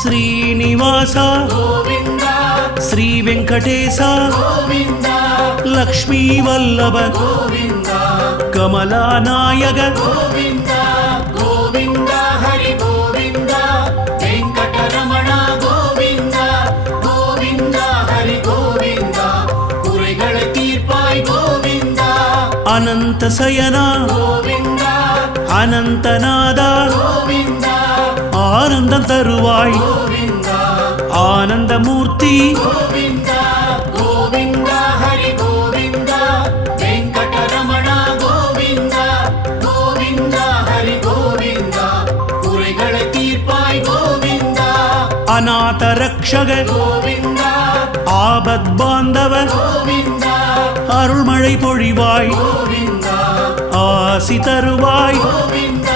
శ్రీనివాస గోవింద శ్రీ వెంకటేశ గోవింద లక్ష్మీ వల్లభ గోవింద కమలానాయక గోవింద గోవింద హరి గోవింద వెంకటరమణ గోవింద గోవింద హరి గోవింద குறைகளை தீர்ப்பாய் கோவிந்த అనంత శయన கோவிந்த అనంతనాద கோவிந்த ஆனந்தம் தருவாய் கோவிந்த ஆனந்தமூர்த்தி கோவிந்த கோவிந்த ஹரி கோவிந்த வெங்கடரமண கோவிந்த கோவிந்த ஹரி கோவிந்த குறைகளை தீர்ப்பாய் கோவிந்த அநாத ரக்ஷக கோவிந்த ஆபத் பாந்தவ கோவிந்த அருள்மழை பொழிவாய் கோவிந்த ஆசி தருவாய் கோவிந்த